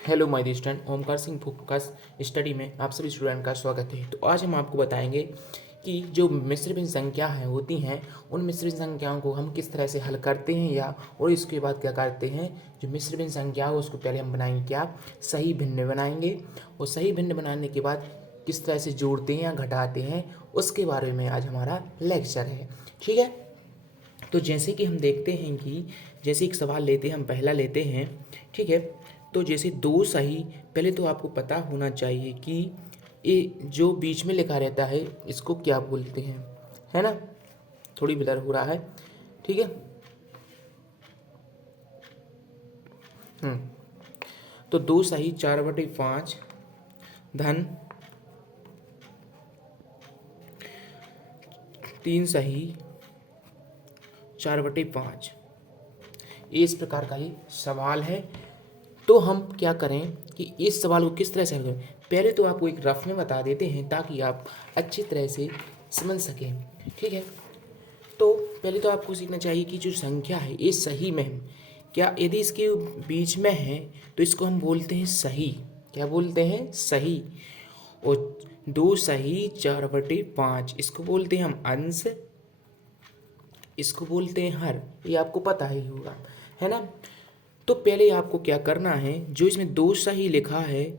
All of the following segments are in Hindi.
Hello my dear student, Omkar Singh Focus Study में आप सभी स्टूडेंट का स्वागत है। तो आज हम आपको बताएंगे कि जो मिश्र भिन्न संख्या है होती हैं उन मिश्र भिन्न संख्याओं को हम किस तरह से हल करते हैं या और इसके बाद क्या करते हैं। जो मिश्र भिन्न संख्या हो उसको पहले हम बनाएंगे क्या, सही भिन्न बनाएंगे, और सही भिन्न बनाने के बाद किस तरह से जोड़ते हैं या घटाते हैं उसके बारे में आज हमारा लेक्चर है। ठीक है, तो जैसे कि हम देखते हैं कि जैसे एक सवाल लेते हैं, हम पहला लेते हैं। ठीक है, तो जैसे दो सही, पहले तो आपको पता होना चाहिए कि ये जो बीच में लिखा रहता है इसको क्या बोलते हैं, है ना। थोड़ी ब्लर हो रहा है, ठीक है। हम्म तो दो सही 4/5 धन तीन सही 4/5, ये इस प्रकार का ही सवाल है। तो हम क्या करें कि इस सवाल को किस तरह से हल करें, पहले तो आपको एक रफ में बता देते हैं ताकि आप अच्छी तरह से समझ सकें। ठीक है, तो पहले तो आपको सीखना चाहिए कि जो संख्या है ये सही में है क्या, यदि इसके बीच में है तो इसको हम बोलते हैं सही। क्या बोलते हैं? सही। और दो सही 4/5 इसको बोलते हैं हम अंश, इसको बोलते हैं हर। ये आपको पता ही होगा, है ना। तो पहले आपको क्या करना है, जो इसमें दो सही लिखा है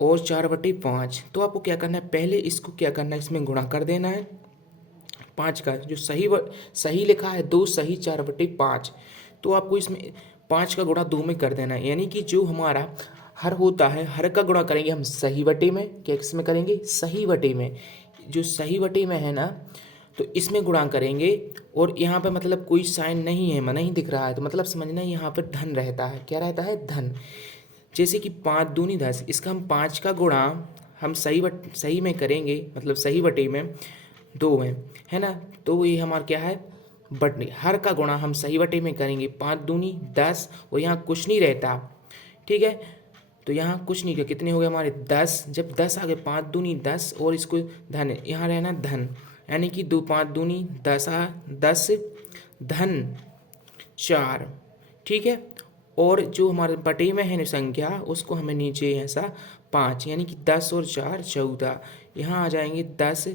और 4/5, तो आपको क्या करना है, पहले इसको क्या करना है, इसमें गुणा कर देना है। पाँच का जो सही लिखा है दो सही 4/5, तो आपको इसमें पाँच का गुणा दो में कर देना है। यानी कि जो हमारा हर होता है, हर का गुणा करेंगे हम सही बटे में। क्या किसमें करेंगे? सही बटे में। जो सही बटे में है ना, तो इसमें गुणा करेंगे। और यहाँ पे मतलब कोई साइन नहीं है, नहीं दिख रहा है, तो मतलब समझना यहाँ पर धन रहता है। क्या रहता है? धन। जैसे कि 5 दूनी 10, इसका हम 5 का गुणा हम सही में करेंगे, मतलब सही बटे में दो में, है ना। तो ये हमारा क्या है, बटे। हर का गुणा हम सही बटे में करेंगे, 5 दूनी 10, और यहाँ कुछ नहीं रहता। ठीक है, तो यहाँ कुछ नहीं, कितने हो गए हमारे 10। जब 10 आ गए, 5 दूनी 10 और इसको धन, यहाँ रहना धन, यानी कि 5 दूनी 10 10 धन 4। ठीक है, और जो हमारे बटे में है संख्या उसको हमें नीचे ऐसा 5, यानी कि 10 और 4 14। यहाँ आ जाएंगे 10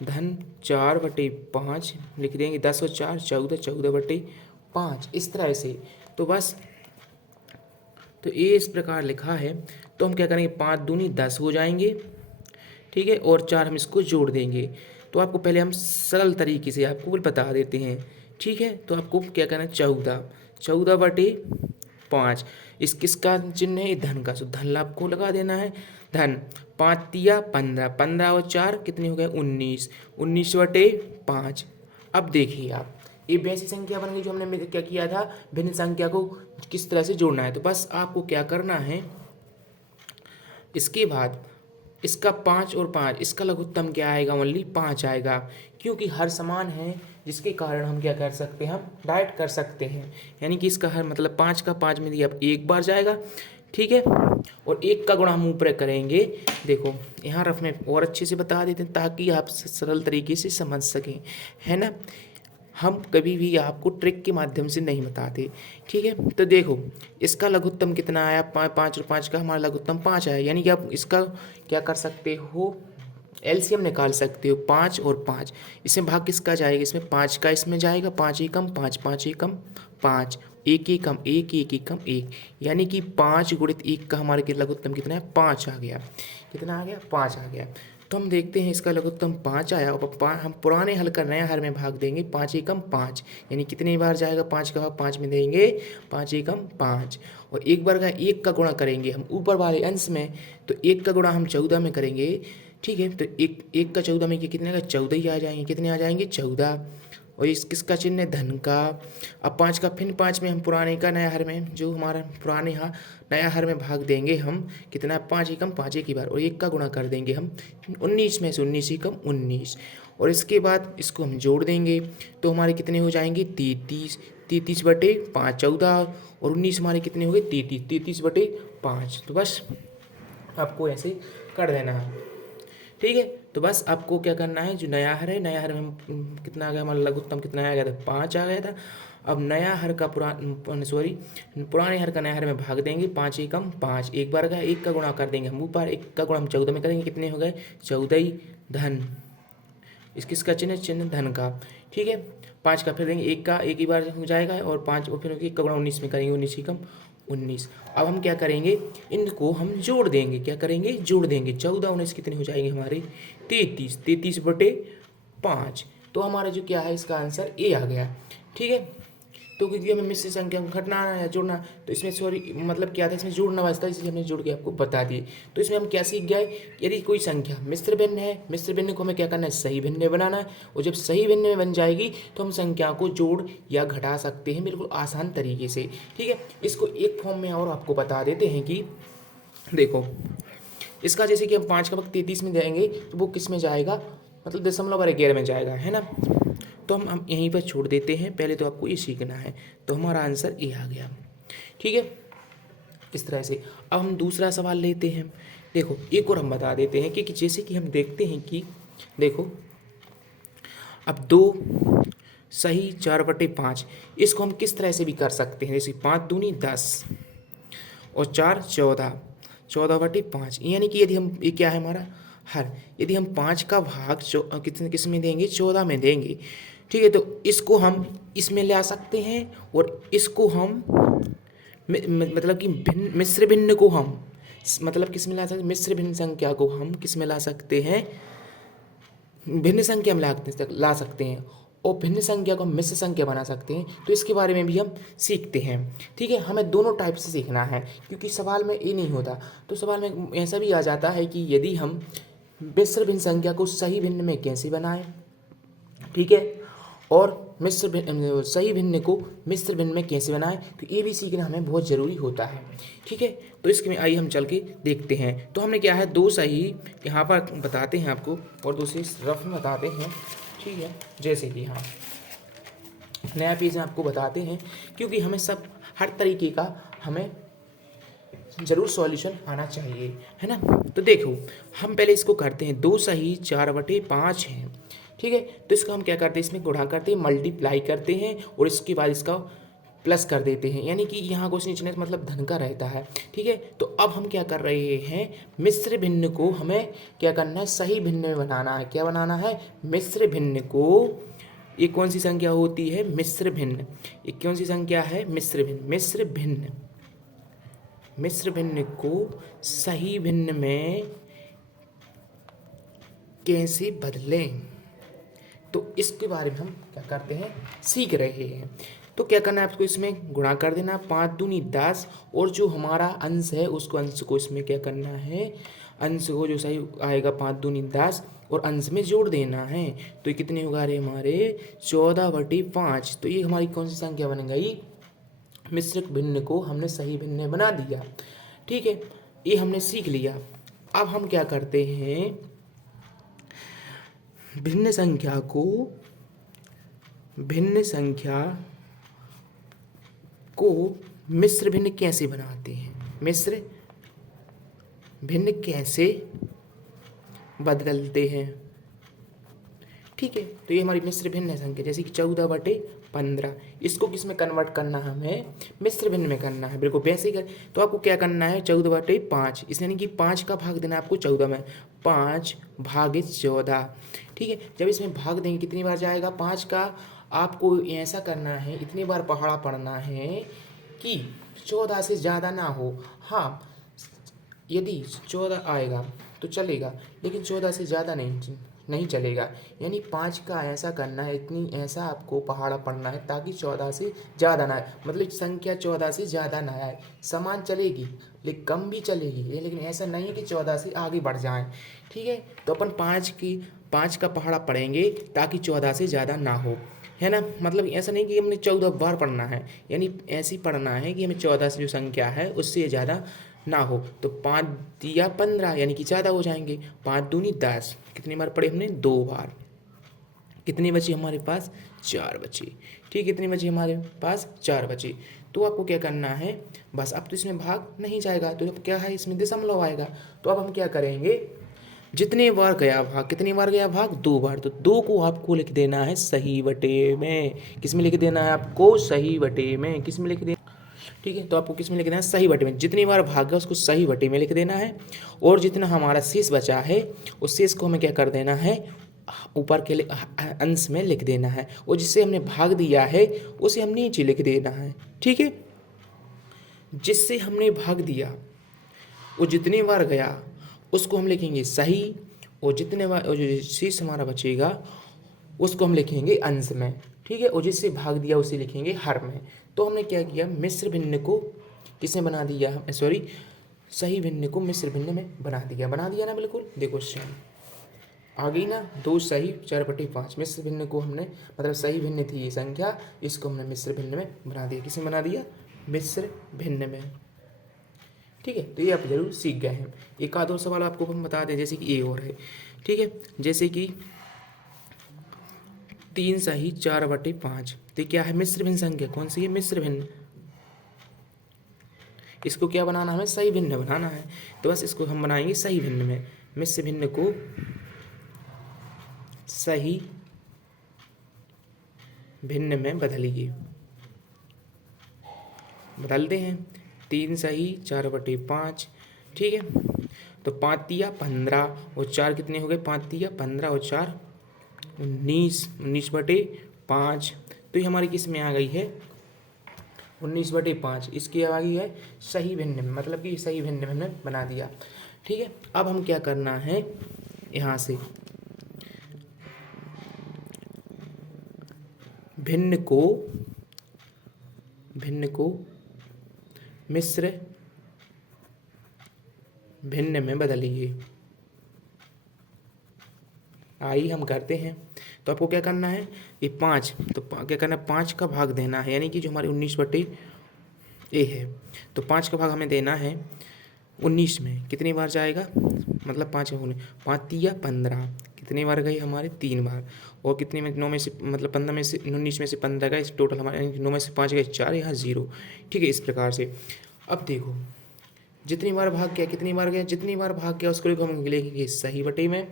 धन 4/5, लिख देंगे 10 और 4 14, 14/5 इस तरह से। तो बस, तो ये इस प्रकार लिखा है। तो हम क्या करेंगे, 5 दूनी 10 हो जाएंगे, ठीक है, और 4 हम इसको जोड़ देंगे। तो आपको पहले हम सरल तरीके से आपको बता देते हैं। ठीक है, तो आपको क्या करना है, 14/5। इस किसका चिन्ह है? धन का, तो धन लाभ को लगा देना है। धन 5 तिया 15, 15 और 4 कितने हो गए? 19, 19/5। अब देखिए आप, ये वैसी संख्या बन गई जो हमने क्या किया था, भिन्न संख्या को किस तरह से जोड़ना है। तो बस आपको क्या करना है, इसके बाद इसका 5 और 5, इसका लघुत्तम क्या आएगा? ओनली 5 आएगा, क्योंकि हर समान है, जिसके कारण हम क्या कर सकते हैं, हम डाइट कर सकते हैं। यानी कि इसका हर मतलब 5 का 5 में दिया, अब एक बार जाएगा। ठीक है, और एक का गुणा हम ऊपर करेंगे। देखो यहाँ रफ में और अच्छे से बता देते हैं ताकि आप सरल तरीके से समझ सकें, है ना। हम कभी भी आपको ट्रिक के माध्यम से नहीं बताते। ठीक है, तो देखो इसका लघुत्तम कितना आया, 5 और 5 का हमारा लघुत्तम 5 आया। यानी कि आप इसका क्या कर सकते हो, एलसीएम निकाल सकते हो। 5 और 5, इसमें भाग किसका जाएगा? इसमें 5 का इसमें जाएगा, 5 एकम 5, 5 एकम 5, एक एकम 1, एक एकम 1, यानी कि 5 गुणित 1 का हमारे लघुत्तम कितना है? 5 आ गया। कितना आ गया? 5 आ गया। तो हम देखते हैं इसका लघुत्तम 5 आया, और हम पुराने हल कर रहे हैं, हर में भाग देंगे, 5 एकम 5, यानी कितने बार जाएगा? 5 का भाग 5 में देंगे, 5 एकम 5। और एक बार का 1 का गुणा करेंगे हम ऊपर वाले अंश में, तो 1 का गुणा हम 14 में करेंगे। ठीक है, तो एक का 14 में कितने का? 14 ही आ जाएंगे। कितने आ जाएंगे? 14। और इस किसका चिन्ह है? धन का। अब 5 का फिर 5 में हम पुराने का नया हर में, जो हमारा पुराने यहाँ नया हर में भाग देंगे हम, कितना? 5 एकम 5 एक ही बार, और 1 का गुणा कर देंगे हम 19 में से, 19 एकम 19। और इसके बाद इसको हम जोड़ देंगे, तो हमारे कितने हो जाएंगे? 33, 33/5 14, और 19 हमारे कितने हो गए? 33, 33/5। तो बस आपको ऐसे कर देना है। ठीक है, तो बस आपको क्या करना है, जो नया हर है, नया हर में हम कितना आ गया हमारा लघुत्तम, कितना आ गया था? 5 आ गया था। अब नया हर का पुराने हर का नया हर में भाग देंगे, 5 एकम 5, एक बार का 1 का गुणा कर देंगे हम ऊपर, 1 का गुणा हम 14 में करेंगे, कितने हो गए 14 धन, किसका चिन्ह, चिन्ह धन का। ठीक है, 5 का फिर देंगे, 1 का एक ही बार हो जाएगा और 5 और फिर 1 का गुणा 19 में करेंगे, 19 एकम 19। अब हम क्या करेंगे, इनको हम जोड़ देंगे, क्या करेंगे जोड़ देंगे, 14 19 कितने हो जाएंगे हमारे 33, 33/5। तो हमारा जो क्या है इसका आंसर ए आ गया। ठीक है, तो क्योंकि हमें मिश्र संख्या को घटाना या जोड़ना, तो इसमें सॉरी मतलब क्या था, इसमें जोड़ना वास्ता, इसलिए हमने जोड़ के आपको बता दिए। तो इसमें हम क्या सीख गए, यदि कोई संख्या मिश्र भिन्न है, मिश्र भिन्न को हमें क्या करना है, सही भिन्न में बनाना है, और जब सही भिन्न में बन जाएगी तो हम संख्या को जोड़ या घटा सकते हैं बिल्कुल आसान तरीके से। ठीक है, इसको एक फॉर्म में और आपको बता देते हैं कि देखो, इसका जैसे कि हम 5 का वक्त 33 में देंगे तो वो किस में जाएगा, मतलब 0.11 में जाएगा, है ना। तो हम यहीं पर छोड़ देते हैं, पहले तो आपको ये सीखना है। तो हमारा आंसर ए आ गया। ठीक है, इस तरह से। अब हम दूसरा सवाल लेते हैं। देखो, एक और हम बता देते हैं कि जैसे कि हम देखते हैं कि देखो, अब 2 सही 4/5, इसको हम किस तरह से भी कर सकते हैं, जैसे 5 दूनी 10 और 4 14, 14/5, यानी कि यदि हम, ये क्या है हमारा हर, यदि हम 5 का भाग कितने किस में देंगे, 14 में देंगे। ठीक है, तो इसको हम इसमें ला सकते हैं और इसको हम मतलब कि मिश्र भिन्न को हम मतलब किस में ला सकते हैं, मिश्र भिन्न संख्या को हम किस में ला सकते हैं, भिन्न संख्या में ला सकते हैं, और भिन्न संख्या को हम मिश्र संख्या बना सकते हैं। तो इसके बारे में भी हम सीखते हैं। ठीक है, हमें दोनों टाइप से सीखना है, क्योंकि सवाल में ये नहीं होता, तो सवाल में ऐसा भी आ जाता है कि यदि हम मिश्र भिन्न संख्या को सही भिन्न में कैसे बनाएं, ठीक है, और सही भिन्न को मिश्र भिन्न में कैसे बनाएं, तो ये भी सीखना हमें बहुत ज़रूरी होता है। ठीक है, तो इसके में आइए हम चल के देखते हैं। तो हमने क्या है, 2 सही यहाँ पर बताते हैं आपको और दूसरी रफ में बताते हैं। ठीक है, जैसे कि हाँ, नया पेज में आपको बताते हैं, क्योंकि हमें सब हर तरीके का हमें ज़रूर सॉल्यूशन आना चाहिए, है ना। तो देखो, हम पहले इसको करते हैं, 2 सही 4/5 है। ठीक है, तो इसका हम क्या करते हैं, इसमें गुणा करते हैं, मल्टीप्लाई करते हैं और इसके बाद इसका प्लस कर देते हैं, यानी कि यहाँ को नीचे मतलब धन का रहता है। ठीक है, तो अब हम क्या कर रहे हैं, मिश्र भिन्न को हमें क्या करना है, सही भिन्न में बनाना है। क्या बनाना है, मिश्र भिन्न को, ये कौन सी संख्या होती है, मिश्र भिन्न, ये कौन सी संख्या है, मिश्र भिन्न, मिश्र भिन्न को सही भिन्न में कैसे बदलें, तो इसके बारे में हम क्या करते हैं, सीख रहे हैं। तो क्या करना है आपको, इसमें गुणा कर देना, 5 दूनी 10, और जो हमारा अंश है उसको अंश को इसमें क्या करना है, अंश को जो सही आएगा 5 दूनी 10 और अंश में जोड़ देना है। तो ये कितने होगा रे हमारे 14/5। तो ये हमारी कौन सी संख्या बन गई, मिश्र भिन्न को हमने सही भिन्न बना दिया। ठीक है, ये हमने सीख लिया। अब हम क्या करते हैं, भिन्न संख्या को मिश्र भिन्न कैसे बनाते हैं, मिश्र भिन्न कैसे बदलते हैं। ठीक है, तो ये हमारी मिश्र भिन्न संख्या, जैसे कि 14/15, इसको किस में कन्वर्ट करना है, हमें मिश्र भिन्न में करना है, बिल्कुल वैसे ही कर। तो आपको क्या करना है, 14/5, इस यानी कि 5 का भाग देना है आपको 14 में, 5/14। ठीक है, जब इसमें भाग देंगे कितनी बार जाएगा, 5 का आपको ऐसा करना है, इतनी बार पहाड़ा पढ़ना है कि 14 से ज़्यादा ना हो। हाँ, यदि 14 आएगा तो चलेगा, लेकिन 14 से ज़्यादा नहीं चलेगा। यानी 5 का ऐसा करना है, इतनी ऐसा आपको पहाड़ा पढ़ना है ताकि 14 से ज़्यादा ना आए, मतलब संख्या 14 से ज़्यादा ना आए, समान चलेगी लेकिन कम भी चलेगी, लेकिन ऐसा नहीं कि 14 से आगे बढ़ जाए। ठीक है, तो अपन 5 का पहाड़ा पढ़ेंगे ताकि 14 से ज़्यादा ना हो, है ना। मतलब ऐसा नहीं कि हमने 14 बार पढ़ना है, यानी ऐसी पढ़ना है कि हमें 14 से जो संख्या है उससे ज़्यादा ना हो। तो 5 या 15 यानी कि ज़्यादा हो जाएंगे, 5 दूनी 10, कितनी बार पढ़े हमने, 2 बार। कितने बचे हमारे पास, 4 बचे। ठीक, कितने बचे हमारे पास, 4 बचे। तो आपको क्या करना है, बस अब तो इसमें भाग नहीं जाएगा, तो अब क्या है, इसमें दशमलव आएगा। तो अब हम क्या करेंगे, जितने बार गया भाग, कितनी बार गया भाग, 2 बार, तो 2 को आपको लिख देना है सही बटे में। किस में लिख देना है आपको, सही बटे में। किस में लिख देना, ठीक है, तो आपको किस में लिख देना है, सही बटे में। जितनी बार भागा उसको सही बटे में लिख देना है, और जितना हमारा शेष बचा है उस शेष को हमें क्या कर देना है, ऊपर के अंश में लिख देना है, और जिससे हमने भाग दिया है उसे हम नीचे लिख देना है। ठीक है, जिससे हमने भाग दिया वो जितनी बार गया उसको हम लिखेंगे सही, और जितने बार और जो शेष हमारा बचेगा उसको हम लिखेंगे अंश में। ठीक है, और जिससे भाग दिया उसे लिखेंगे हर में। तो हमने क्या किया, मिश्र भिन्न को किसमें बना दिया, सॉरी, सही भिन्न को मिश्र भिन्न में बना दिया ना, बिल्कुल। देखो सेम आ गई ना, 2 सही 4/5। मिश्र भिन्न को हमने, मतलब सही भिन्न थी ये संख्या, इसको हमने मिश्र भिन्न में बना दिया। किसमें बना दिया, मिश्र भिन्न में। ठीक है, तो ये आप जरूर सीख गए हैं। एक आध और सवाल आपको हम बता दें, जैसे कि ये और है। ठीक है, जैसे कि 3 सही 4/5, तो क्या है, मिश्र भिन्न संख्या। कौन सी है, मिश्र भिन्न। इसको क्या बनाना है, हमें सही भिन्न बनाना है। तो बस इसको हम बनाएंगे सही भिन्न में। मिश्र भिन्न को सही भिन्न में बदलिए, बदलते हैं। 3 सही 4/5। ठीक है, तो 5 तिया 15 और 4 कितने हो गए, 5 तिया 15 और 4 19/5। तो ये हमारी किस में आ गई है, 19/5। इसकी आ गई है सही भिन्न में, मतलब कि सही भिन्न में हमने बना दिया। ठीक है, अब हम क्या करना है, यहाँ से भिन्न को मिश्र भिन्न में बदलिए। आई हम करते हैं, तो आपको क्या करना है, ये 5, तो क्या करना है, 5 का भाग देना है, यानी कि जो हमारी 19/a है, तो 5 का भाग हमें देना है 19 में। कितनी बार जाएगा, मतलब 5 का 5 तिया 15, कितनी बार गई हमारे, 3 बार। और कितने में, 9 में से, मतलब 15 में से, 19 में से 15 गए, टोटल हमारे 9 में से 5 गए 4, यहाँ 0। ठीक है, इस प्रकार से। अब देखो, जितनी बार भाग गया, कितनी बार गया, जितनी बार भाग गया उसको हम लिखेंगे सही बटे में।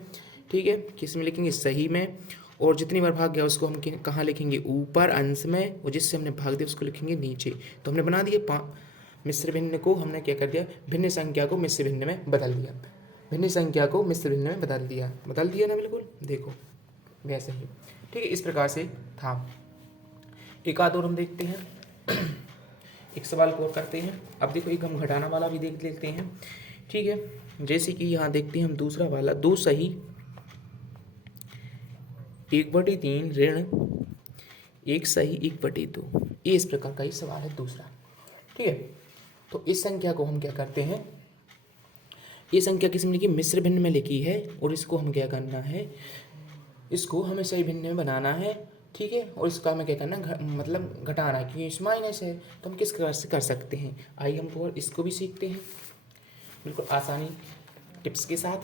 ठीक है, किस में लिखेंगे, सही में। और जितनी बार भाग गया उसको हम कहाँ लिखेंगे, ऊपर अंश में, और जिससे हमने भाग दिया उसको लिखेंगे नीचे। तो हमने बना दिया मिश्र भिन्न को हमने क्या कर दिया, भिन्न संख्या को मिश्र भिन्न में बदल दिया। भिन्न संख्या को मिश्र भिन्न में बदल दिया ना, बिल्कुल। देखो वैसे ही। ठीक है, इस प्रकार से था। एक आध और हम देखते हैं, एक सवाल को और करते हैं। अब देखो, एक हम घटाना वाला भी देख लेते हैं। ठीक है, जैसे कि यहाँ देखते हैं हम दूसरा वाला, 2 सही 1/3 ऋण 1 सही 1/2। ये इस प्रकार का ही सवाल है दूसरा। ठीक है, तो इस संख्या को हम क्या करते हैं, ये संख्या किस में लिखी, मिश्र भिन्न में लिखी है, और इसको हम क्या करना है, इसको हमें सही भिन्न में बनाना है। ठीक है, और इसका हमें क्या करना है, मतलब घटाना है, क्योंकि इस माइनस है, तो हम किस प्रकार से कर सकते हैं। आइए हम और इसको भी सीखते हैं, बिल्कुल आसानी टिप्स के साथ।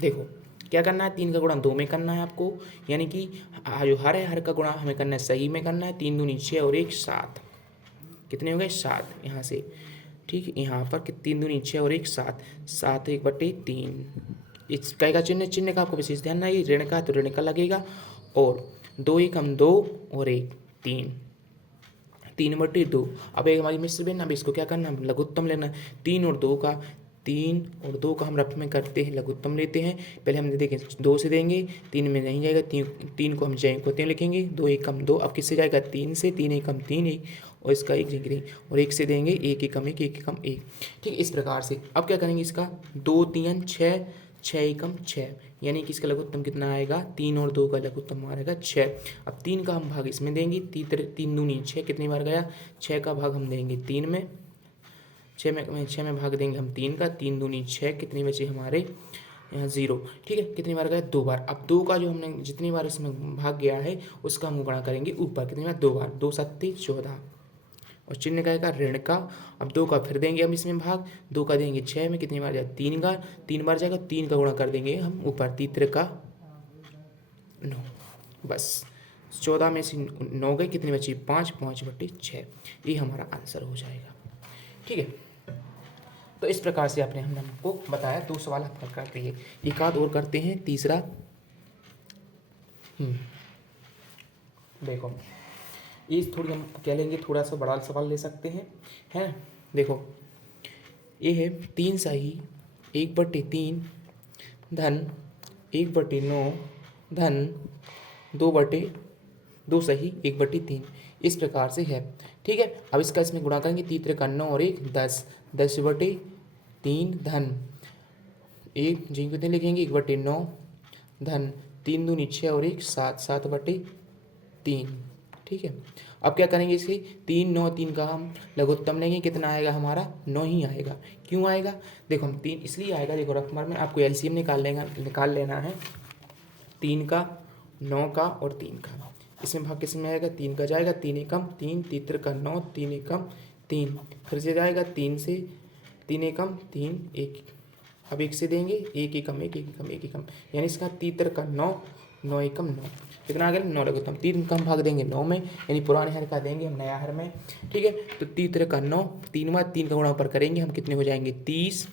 देखो क्या करना है, 3 का गुणा 2 में करना है आपको, यानी कि जो हर है, हर का गुणा हमें करना है सही में करना है। 3 दूनी 6 और 1 7, कितने हो गए 7 यहाँ से। ठीक है, यहाँ पर कि 3 दूनी 6 और 1 7, 7 1/3। इस कई का चिन्ह का आपको विशेष ध्यान ना, ये ऋण का तो ऋण का लगेगा, और 2 1 हम 2 और 1 3, 3/2। अब एक हमारी मिश्र भिन्न, अब इसको क्या करना है, लघुत्तम लेना। 3 और 2 का, 3 और 2 का हम रफ में करते हैं, लघुत्तम लेते हैं। पहले हम देखें 2 से देंगे, 3 में नहीं जाएगा, 3 को हम जय को लिखेंगे, 2 1 कम 2। अब किससे जाएगा, 3 से, 3 1 कम 3 1, और इसका 1 जगह, और 1 से देंगे 1 1 कम 1 1 कम 1। ठीक, इस प्रकार से। अब क्या करेंगे, इसका 2 3 6 6 एकम 6, यानी कि इसका लघुत्तम कितना आएगा, 3 और 2 का लघुत्तम आएगा 6। अब 3 का हम भाग इसमें देंगे, 3 दूनी 6, कितनी बार गया, 6 का भाग हम देंगे 3 में, 6 में भाग देंगे हम 3 का, 3 दूनी 6, कितनी बची हमारे यहाँ 0। ठीक है, कितनी बार गया, 2 बार। अब 2 का जो हमने जितनी बार इसमें भाग गया है उसका हम गुणा करेंगे ऊपर, कितनी बार, 2 बार, 2 7 14, और चिन्ह का आएगा ऋण का। अब 2 का फिर देंगे हम इसमें भाग, 2 का देंगे 6 में, कितनी बार जाएगा, 3 बार जाएगा, 3 का गुणा कर देंगे हम ऊपर, 3 का 9, बस 14 में से 9 गए, कितनी बची 5 5/6। ये हमारा आंसर हो जाएगा। ठीक है, तो इस प्रकार से आपने हमने हमको बताया 2 सवाल हल कर दिए। एक आध और करते हैं, तीसरा। देखो ये थोड़ी हम क्या लेंगे, थोड़ा सा बड़ा सवाल ले सकते हैं। देखो ये है 3 सही 1/3 धन 1/9 धन 2 सही 1/3 इस प्रकार से है। ठीक है, अब इसका इसमें गुणा करेंगे, 3 का 9 और 1 10, 10/3 धन 1 जी कितने लिखेंगे 1/9 धन 3 दूनी 6 और 1 7, 7/3। ठीक है, अब क्या करेंगे, इसके 3 9 3 का हम लघुत्तम लेंगे, कितना आएगा हमारा 9 ही आएगा। क्यों आएगा, देखो हम 3 इसलिए आएगा, देखो रकमर में आपको एलसीएम निकाल लेना है, 3 का 9 का और 3 का। इसमें भाग किस में आएगा, 3 का जाएगा, 3 एकम 3, 3 का 9, 3 एकम 3, फिर से जाएगा 3 से 3 एकम 3 1, अब 1 से देंगे 1 एकम 1 1 एकम 1 एकम, यानी इसका 3 का 9 9 एकम 9 कितना आ गया 9 लघुत्तम। 3 का हम भाग देंगे 9 में, यानी पुराने हर का देंगे हम नया हर में। ठीक है, तो 3 का 9, 3 का गुणा ऊपर करेंगे हम, कितने हो जाएंगे 30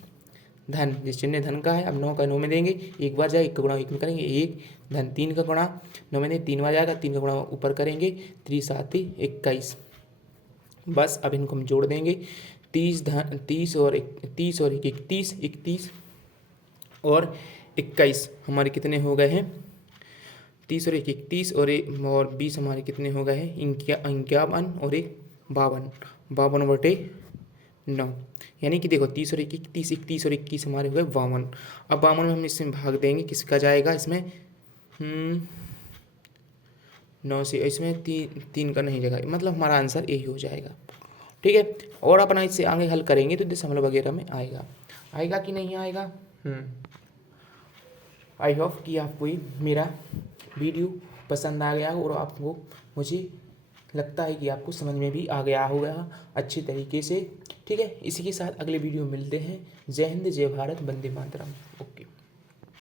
धन, जिस चिन्ह धन का है, अब 9 का 9 में देंगे, एक बार जाए 1 का गुणा 1 में करेंगे 1 धन 3 का गुणा 9 में देंगे, 3 बार जाएगा, 3 का गुणा ऊपर करेंगे, 3 7 21। बस अब इनको हम जोड़ देंगे, 30 और 1 31 31 और 21 हमारे कितने हो गए हैं, 30 और 1 31 और 20 हमारे कितने हो गए हैं 51 और 1 52, 52/9, यानी कि देखो 30 और 1 31, 31 और 21 हमारे हो गए 52। अब 52 में हम इसमें भाग देंगे, किसका जाएगा इसमें 9 से, इसमें 3 का नहीं जाएगा, मतलब हमारा आंसर यही हो जाएगा। ठीक है, और अपना इससे आगे हल करेंगे तो दशमलव वगैरह में आएगा कि नहीं आएगा। आई होप कि आपको ये मेरा वीडियो पसंद आ गया और आपको, मुझे लगता है कि आपको समझ में भी आ गया होगा अच्छी तरीके से। ठीक है, इसी के साथ अगले वीडियो में मिलते हैं। जय हिंद, जय भारत, वंदे मातरम। ओके।